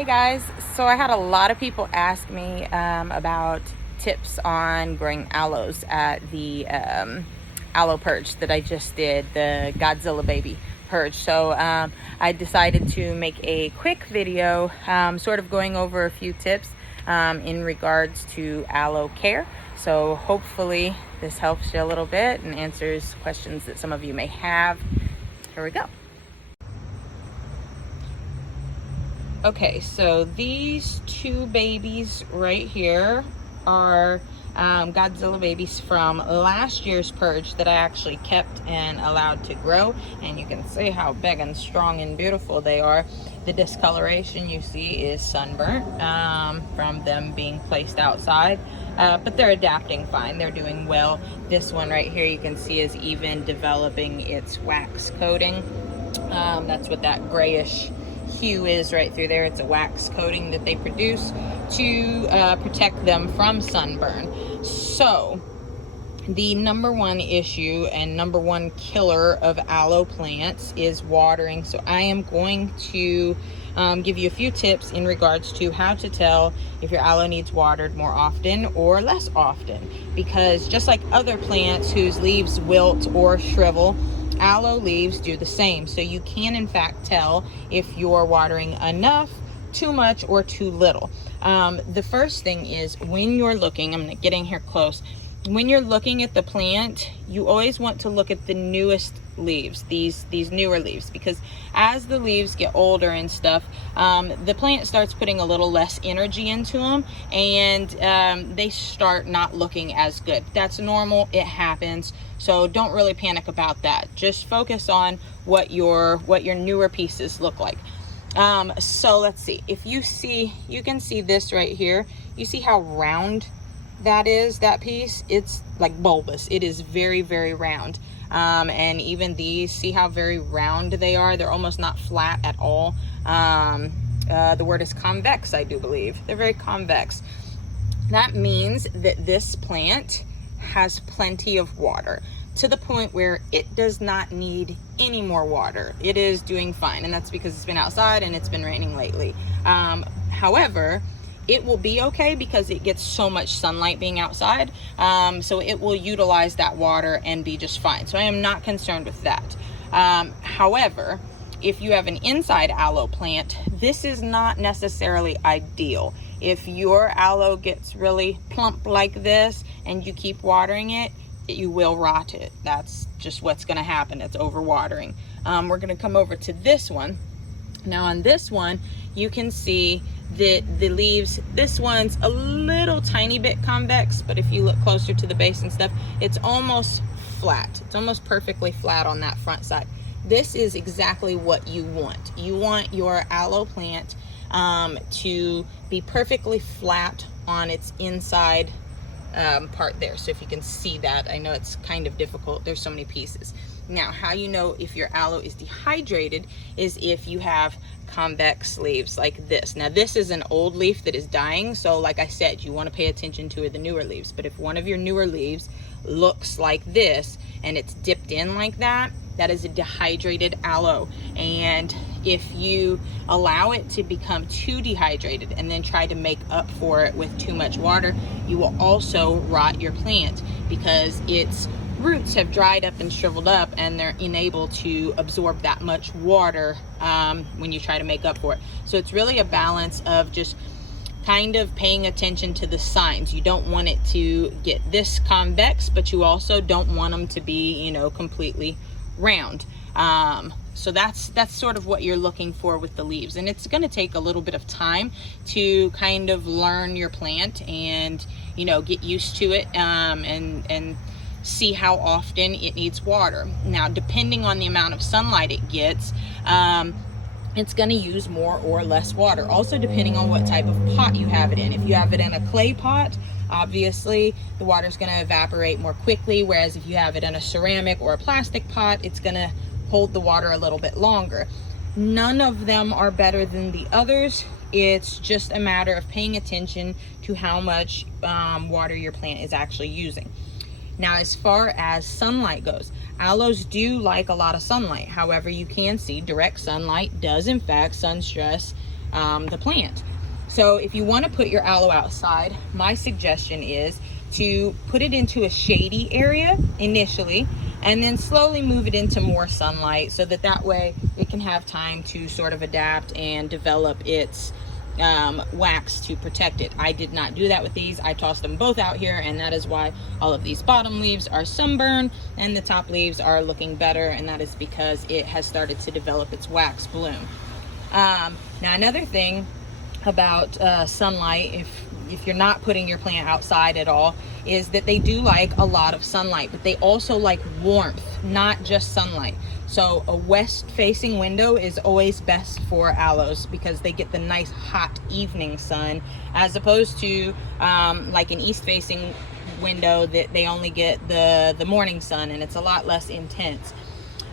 Hey guys, so I had a lot of people ask me about tips on growing aloes at the aloe purge that I just did, the Godzilla baby purge. So I decided to make a quick video sort of going over a few tips in regards to aloe care. So hopefully this helps you a little bit and answers questions that some of you may have. Here we go. Okay, so these two babies right here are Godzilla babies from last year's purge that I actually kept and allowed to grow. And you can see how big and strong and beautiful they are. The discoloration you see is sunburnt from them being placed outside, but they're adapting fine. They're doing well. This one right here you can see is even developing its wax coating. That's what that grayish hue is right through there. It's a wax coating that they produce to protect them from sunburn. So the number one issue and number one killer of aloe plants is watering. So I am going to give you a few tips in regards to how to tell if your aloe needs watered more often or less often, because just like other plants whose leaves wilt or shrivel, aloe leaves do the same. So you can in fact tell if you're watering enough, too much, or too little. The first thing is when you're looking, I'm getting here close, when you're looking at the plant, you always want to look at the newest leaves, these newer leaves, because as the leaves get older and stuff, the plant starts putting a little less energy into them, and they start not looking as good. That's normal, it happens. So don't really panic about that. Just focus on what your newer pieces look like. So let's see, if you can see this right here. You see how round that is, that piece? It's like bulbous. It is very, very round. And even these, see how very round they are? They're almost not flat at all. The word is convex, I do believe. They're very convex. That means that this plant has plenty of water, to the point where it does not need any more water. It is doing fine, and that's because it's been outside and it's been raining lately. However, it will be okay because it gets so much sunlight being outside, so it will utilize that water and be just fine. So I am not concerned with that. However, if you have an inside aloe plant, this is not necessarily ideal. If your aloe gets really plump like this and you keep watering it, you will rot it. That's just what's going to happen. It's overwatering. We're going to come over to this one. Now on this one, you can see that the leaves, this one's a little tiny bit convex, but if you look closer to the base and stuff, it's almost flat. It's almost perfectly flat on that front side. This is exactly what you want. You want your aloe plant to be perfectly flat on its inside part there. So if you can see that, I know it's kind of difficult, there's so many pieces. Now, how you know if your aloe is dehydrated is if you have convex leaves like this. Now this is an old leaf that is dying, so like I said, you want to pay attention to the newer leaves. But if one of your newer leaves looks like this and it's dipped in like that, that is a dehydrated aloe. And if you allow it to become too dehydrated and then try to make up for it with too much water, you will also rot your plant, because its roots have dried up and shriveled up and they're unable to absorb that much water when you try to make up for it. So it's really a balance of just kind of paying attention to the signs. You don't want it to get this convex, but you also don't want them to be, completely round. So that's sort of what you're looking for with the leaves, and it's going to take a little bit of time to kind of learn your plant and get used to it, and see how often it needs water. Now, depending on the amount of sunlight it gets, it's going to use more or less water. Also, depending on what type of pot you have it in. If you have it in a clay pot, obviously the water is going to evaporate more quickly, whereas if you have it in a ceramic or a plastic pot, it's going to hold the water a little bit longer. None of them are better than the others. It's just a matter of paying attention to how much water your plant is actually using. Now, as far as sunlight goes, aloes do like a lot of sunlight. However, you can see direct sunlight does in fact sun stress the plant. So if you want to put your aloe outside, my suggestion is to put it into a shady area initially, and then slowly move it into more sunlight, so that way it can have time to sort of adapt and develop its wax to protect it. I did not do that with these. I tossed them both out here, and that is why all of these bottom leaves are sunburned and the top leaves are looking better, and that is because it has started to develop its wax bloom. Now another thing about sunlight, if you're not putting your plant outside at all, is that they do like a lot of sunlight, but they also like warmth, not just sunlight. So a west facing window is always best for aloes, because they get the nice hot evening sun, as opposed to like an east facing window that they only get the morning sun, and it's a lot less intense.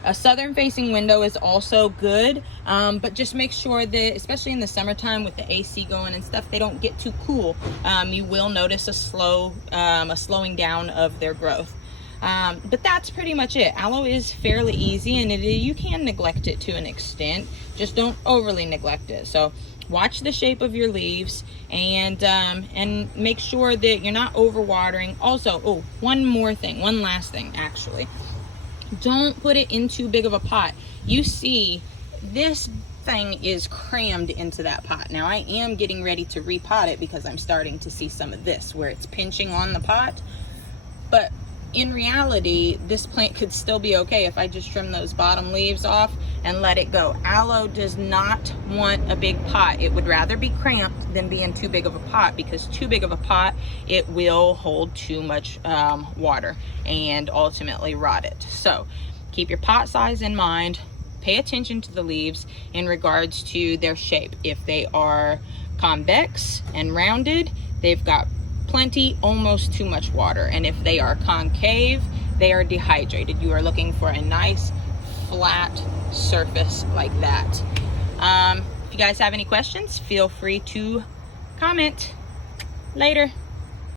A southern facing window is also good, but just make sure that, especially in the summertime with the AC going and stuff, they don't get too cool. You will notice a slowing down of their growth. But that's pretty much it. Aloe is fairly easy, and you can neglect it to an extent. Just don't overly neglect it. So watch the shape of your leaves, and make sure that you're not overwatering. Also, one last thing actually. Don't put it in too big of a pot. You see, this thing is crammed into that pot. Now I am getting ready to repot it because I'm starting to see some of this where it's pinching on the pot. But in reality, this plant could still be okay if I just trim those bottom leaves off and let it go. Aloe does not want a big pot. It would rather be cramped than be in too big of a pot, because too big of a pot, it will hold too much water and ultimately rot it. So keep your pot size in mind. Pay attention to the leaves in regards to their shape. If they are convex and rounded, they've got plenty, almost too much water. And if they are concave, they are dehydrated. You are looking for a nice flat surface like that. If you guys have any questions, feel free to comment. Later.